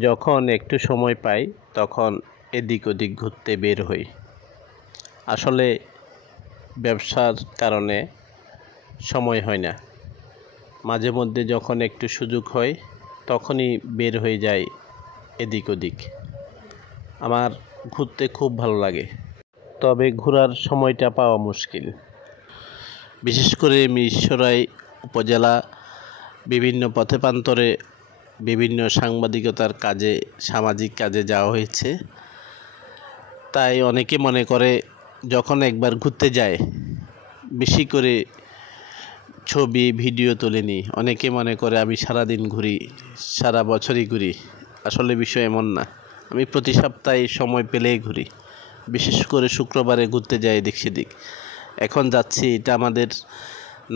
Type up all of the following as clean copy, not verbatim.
যখন একটু সময় পাই তখন এদিক ওদিক ঘুরতে বের হই। আসলে ব্যবসার কারণে সময় হয় না। মাঝে মধ্যে যখন একটু সুযোগ হয় তখনই বের হয়ে যায় এদিক ওদিক। আমার ঘুরতে খুব ভালো লাগে, তবে ঘোরার সময়টা পাওয়া মুশকিল। বিশেষ করে মিরসরাই উপজেলা বিভিন্ন পথে প্রান্তরে বিভিন্ন সাংবাদিকতার কাজে, সামাজিক কাজে যাওয়া হয়েছে। তাই অনেকে মনে করে যখন একবার ঘুরতে যায় বেশি করে ছবি ভিডিও তুলে নিই। অনেকে মনে করে আমি সারাদিন ঘুরি, সারা বছরই ঘুরি। আসলে বিষয় এমন না। আমি প্রতি সপ্তাহে সময় পেলেই ঘুরি। বিশেষ করে শুক্রবারে ঘুরতে যাই এদিক সেদিক। এখন যাচ্ছি, এটা আমাদের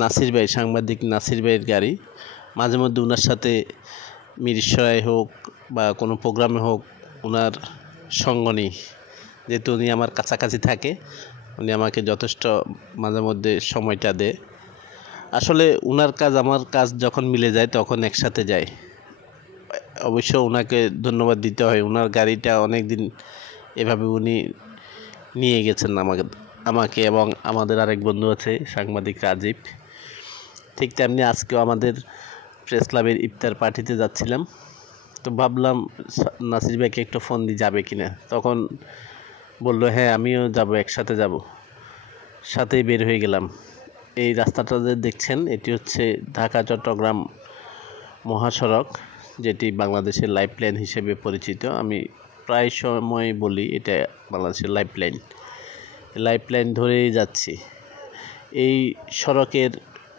নাসির ভাই, সাংবাদিক নাসির ভাইয়ের গাড়ি। মাঝে মধ্যে ওনার সাথে মিরসরাই হোক বা কোনো প্রোগ্রামে হোক ওনার সঙ্গ নিই। যেহেতু উনি আমার কাছাকাছি থাকে, উনি আমাকে যথেষ্ট মাঝে মধ্যে সময়টা দেয়। আসলে ওনার কাজ আমার কাজ যখন মিলে যায় তখন একসাথে যায়। অবশ্য ওনাকে ধন্যবাদ দিতে হয়। ওনার গাড়িটা অনেক দিন এভাবে উনি নিয়ে গেছেন আমাকে এবং আমাদের আরেক বন্ধু আছে সাংবাদিক রাজীব। ঠিক তেমনি আজকেও আমাদের প্রেস ক্লাবের ইফতার পার্টিতে যাচ্ছিলাম, তো ভাবলাম নাসির ভাইকে একটু ফোন দিয়ে যাবে কিনা। তখন বললো হ্যাঁ আমিও যাব, একসাথে যাব। সাথেই বের হয়ে গেলাম। এই রাস্তাটা যে দেখছেন এটি হচ্ছে ঢাকা চট্টগ্রাম মহাসড়ক, যেটি বাংলাদেশের লাইফলাইন হিসেবে পরিচিত। আমি প্রায় সময় বলি এটা বাংলাদেশের লাইফলাইন ধরেই যাচ্ছি। এই সড়কের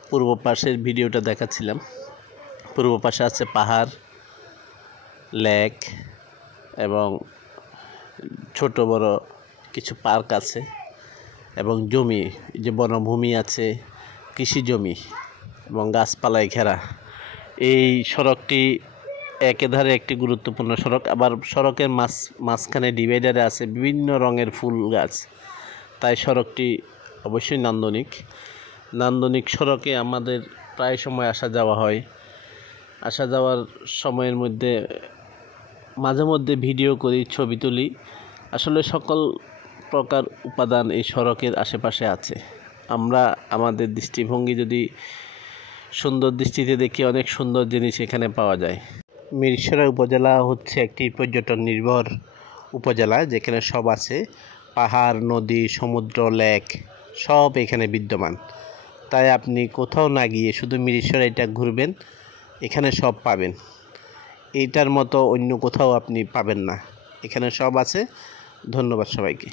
পূর্ব পাশের ভিডিওটা দেখাচ্ছিলাম। পূর্ব পাশে আছে পাহাড়, লেক এবং ছোট বড় কিছু পার্ক আছে এবং জমি, যে বনভূমি আছে, কৃষি জমি এবং গাছপালায় ঘেরা। এই সড়কটি একেধারে একটি গুরুত্বপূর্ণ সড়ক। আবার সড়কের মাঝখানে ডিভাইডারে আছে বিভিন্ন রঙের ফুল গাছ। তাই সড়কটি অবশ্যই নান্দনিক সড়কে আমাদের প্রায় সময় আসা যাওয়া হয়। আসা যাওয়ার সময়ের মধ্যে মাঝে মধ্যে ভিডিও করি, ছবি তুলি। আসলে সকল প্রকার উপাদান এই সড়কের আশেপাশে আছে। আমরা আমাদের দৃষ্টিভঙ্গি যদি সুন্দর দৃষ্টিতে দেখি, অনেক সুন্দর জিনিস এখানে পাওয়া যায়। মিরসরাই উপজেলা হচ্ছে একটি পর্যটন নির্ভর উপজেলা, যেখানে সব আছে। পাহাড়, নদী, সমুদ্র, লেক সব এখানে বিদ্যমান। তাই আপনি কোথাও না গিয়ে শুধু মিরসরাইটা ঘুরবেন, এখানে সব পাবেন। এইটার মতো অন্য কোথাও আপনি পাবেন না। এখানে সব আছে। ধন্যবাদ সবাইকে।